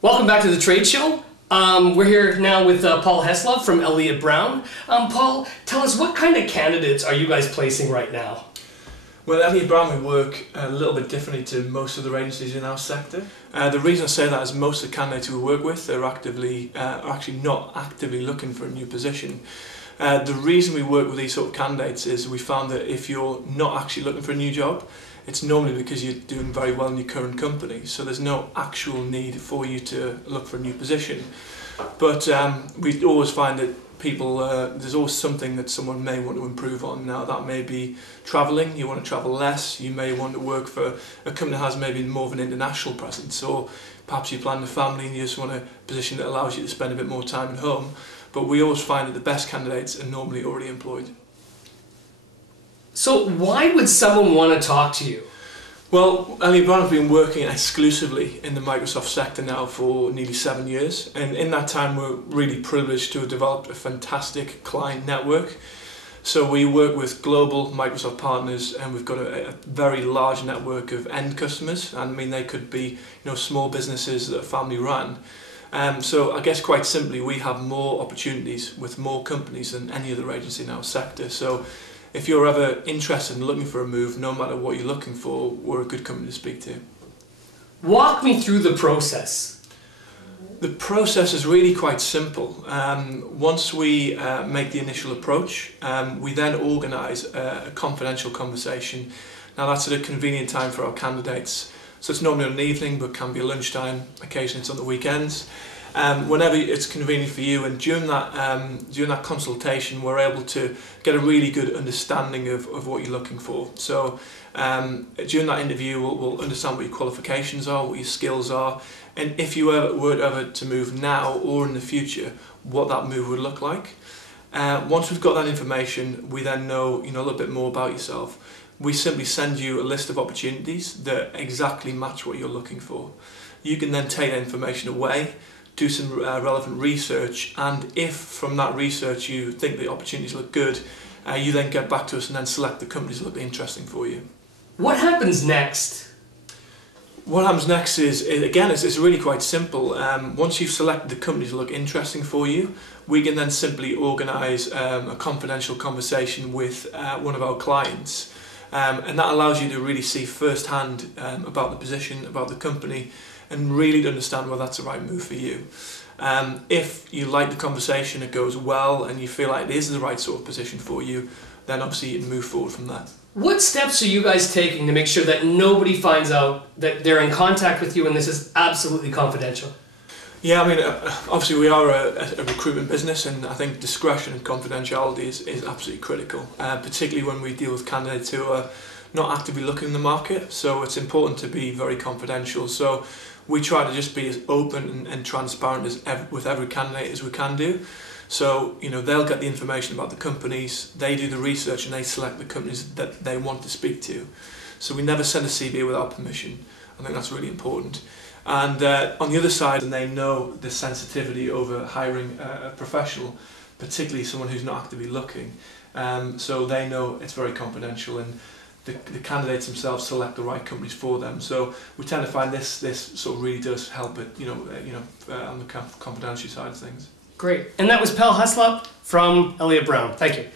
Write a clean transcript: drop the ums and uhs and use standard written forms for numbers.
Welcome back to the trade show. We're here now with Paul Heslov from Elliott Browne. Paul, tell us, what kind of candidates are you guys placing right now? Well, at Elliott Browne we work a little bit differently to most other agencies in our sector. The reason I say that is most of the candidates who we work with are actually not actively looking for a new position. The reason we work with these sort of candidates is we found that if you're not actually looking for a new job, it's normally because you're doing very well in your current company, so there's no actual need for you to look for a new position. But we always find that people, there's always something that someone may want to improve on. Now that may be travelling, you want to travel less, you may want to work for a company that has maybe more of an international presence, or perhaps you plan a family and you just want a position that allows you to spend a bit more time at home. But we always find that the best candidates are normally already employed. So why would someone want to talk to you? Well, Elliott Browne have been working exclusively in the Microsoft sector now for nearly 7 years, and in that time we're really privileged to have developed a fantastic client network. So we work with global Microsoft partners, and we've got a very large network of end customers, and I mean they could be small businesses that are family run. So I guess quite simply we have more opportunities with more companies than any other agency in our sector. So if you're ever interested in looking for a move, no matter what you're looking for, we're a good company to speak to. Walk me through the process. The process is really quite simple. Once we make the initial approach, we then organise a confidential conversation. Now that's at a convenient time for our candidates. So it's normally on an evening, but can be lunchtime, occasionally it's on the weekends. Whenever it's convenient for you, and during that consultation we're able to get a really good understanding of what you're looking for. So during that interview we'll understand what your qualifications are, what your skills are, and if you were ever to move now or in the future, what that move would look like. Once we've got that information, we then know a little bit more about yourself. We simply send you a list of opportunities that exactly match what you're looking for. You can then take that information away, do some relevant research, and if from that research you think the opportunities look good, you then get back to us and then select the companies that look interesting for you. What happens next? What happens next is again, it's really quite simple. Once you've selected the companies that look interesting for you, we can then simply organise a confidential conversation with one of our clients. And that allows you to really see firsthand about the position, about the company, and really to understand whether that's the right move for you. If you like the conversation, it goes well, and you feel like it is the right sort of position for you, then obviously you can move forward from that. What steps are you guys taking to make sure that nobody finds out that they're in contact with you and this is absolutely confidential? Yeah, I mean, obviously we are a recruitment business, and I think discretion and confidentiality is absolutely critical, particularly when we deal with candidates who are not actively looking in the market. So it's important to be very confidential. So we try to just be as open and transparent with every candidate as we can do. So they'll get the information about the companies, they do the research, and they select the companies that they want to speak to. So we never send a CV without permission. I think that's really important. And on the other side, they know the sensitivity over hiring a professional, particularly someone who's not actively looking. So they know it's very confidential, and the candidates themselves select the right companies for them. So we tend to find this sort of really does help it, on the confidentiality side of things. Great. And that was Paul Heslov from Elliott Browne. Thank you.